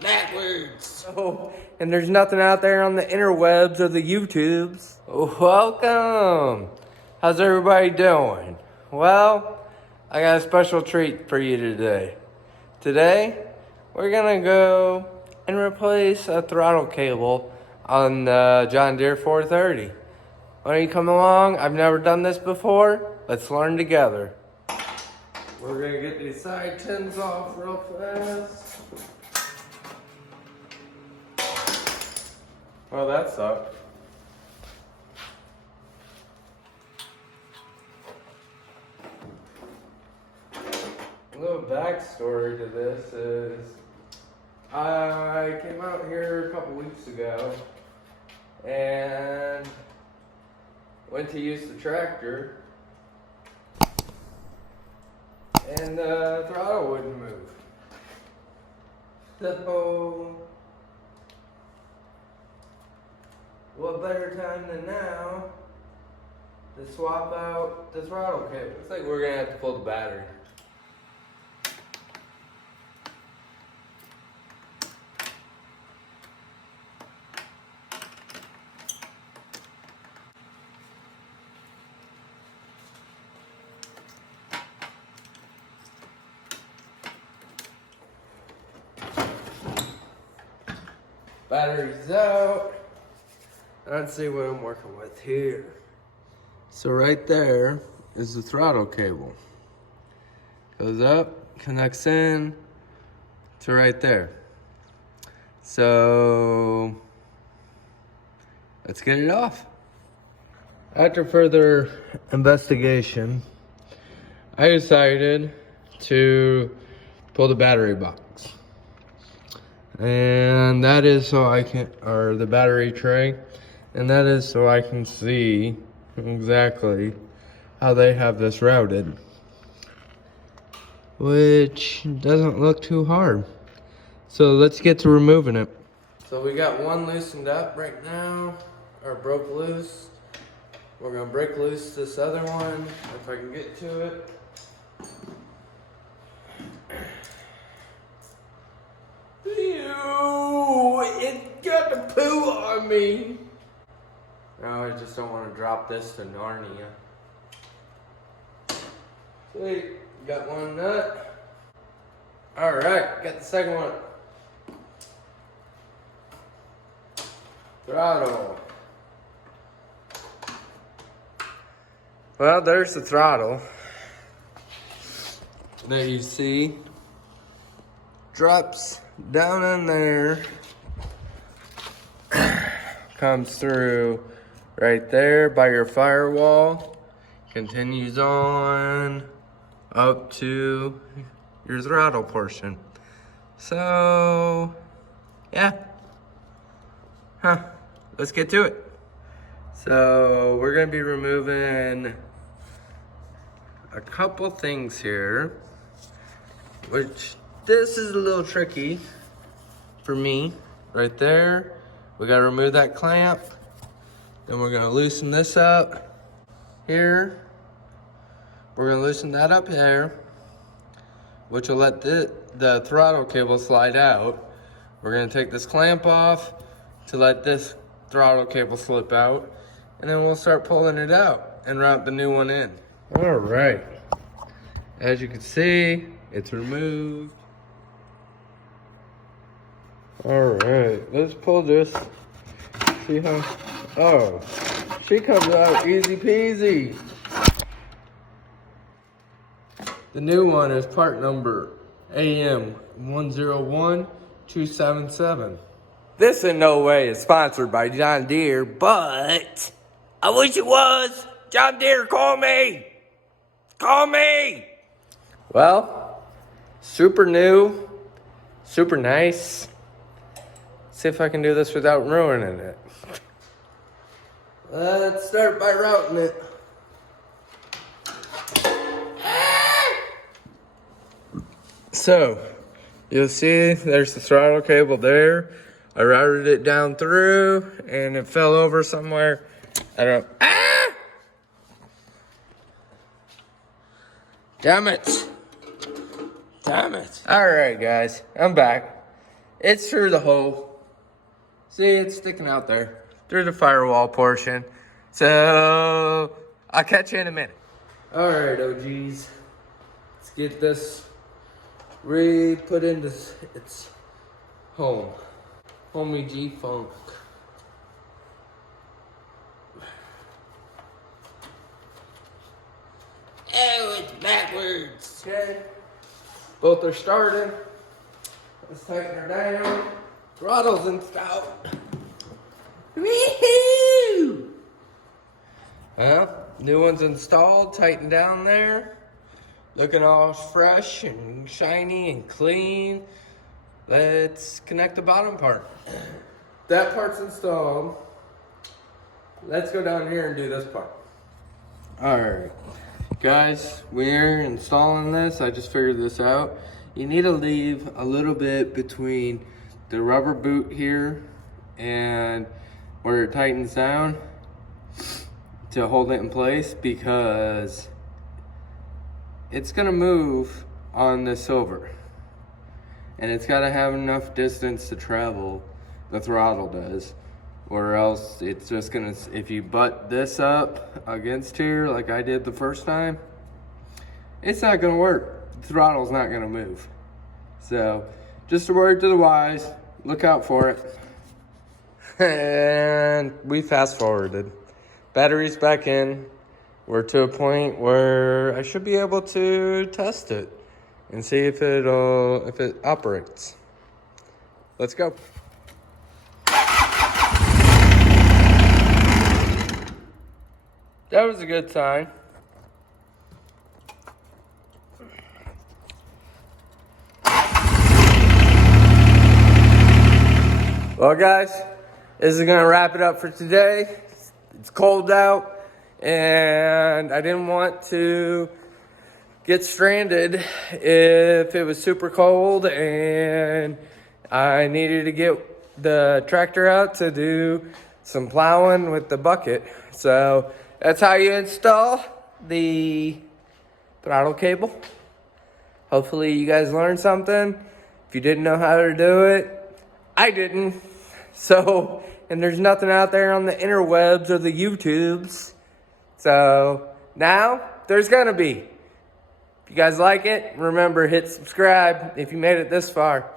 backwards. Oh, and there's nothing out there on the interwebs or the YouTubes. Welcome. How's everybody doing? Well, I got a special treat for you today. Today, we're gonna go and replace a throttle cable on the John Deere 430. Why don't you come along? I've never done this before. Let's learn together. We're gonna get these side tins off real fast. Well, that sucked. A little backstory to this is I came out here a couple weeks ago and went to use the tractor and the throttle wouldn't move. So, what better time than now to swap out the throttle cable? Looks like we're gonna have to pull the battery. Battery's out. Let's see what I'm working with here. So right there is the throttle cable. Goes up, connects in to right there. So let's get it off. After further investigation, I decided to pull the battery box. And that is so I can, or the battery tray, and that is so I can see exactly how they have this routed, which doesn't look too hard. So let's get to removing it. So we got one loosened up right now, or broke loose. We're gonna break loose this other one, if I can get to it. Ew, it got the poo on me. No, I just don't want to drop this to Narnia. Sweet, got one nut. Alright, got the second one. Throttle. Well, there's the throttle that you see. Drops down in there, comes through right there by your firewall, continues on up to your throttle portion. So, yeah. Let's get to it. So, we're gonna be removing a couple things here, which this is a little tricky for me. Right there, we gotta remove that clamp. Then we're gonna loosen this up here. We're gonna loosen that up here, which will let the throttle cable slide out. We're gonna take this clamp off to let this throttle cable slip out, and then we'll start pulling it out and route the new one in. All right, as you can see, it's removed. Alright, let's pull this. See how, oh, she comes out easy peasy. The new one is part number AM101277. This in no way is sponsored by John Deere, but I wish it was. John Deere, call me. Call me. Well, super new, super nice. See if I can do this without ruining it. Let's start by routing it. So, you'll see there's the throttle cable there. I routed it down through and it fell over somewhere. I don't, Damn it. Damn it. All right, guys, I'm back. It's through the hole. See, it's sticking out there through the firewall portion. So I'll catch you in a minute. All right, OGs. Let's get this put into its home. Homie G Funk. Oh, it's backwards. Okay. Both are started. Let's tighten her down. Throttle's installed. Woohoo! Well, new one's installed, tightened down there. Looking all fresh and shiny and clean. Let's connect the bottom part. That part's installed. Let's go down here and do this part. All right, guys, we're installing this. I just figured this out. You need to leave a little bit between the rubber boot here and where it tightens down to hold it in place, because it's gonna move on the silver and it's gotta have enough distance to travel, the throttle does, or else it's just gonna, if you butt this up against here like I did the first time, it's not gonna work. The throttle's not gonna move. So just a word to the wise, look out for it. And we fast forwarded. Battery's back in. We're to a point where I should be able to test it and see if it operates. Let's go. That was a good sign. Well, guys, this is gonna wrap it up for today. It's cold out, and I didn't want to get stranded if it was super cold and I needed to get the tractor out to do some plowing with the bucket. So that's how you install the throttle cable. Hopefully you guys learned something. If you didn't know how to do it, I didn't. So, and there's nothing out there on the interwebs or the YouTubes. So now there's gonna be. If you guys like it, remember, hit subscribe if you made it this far.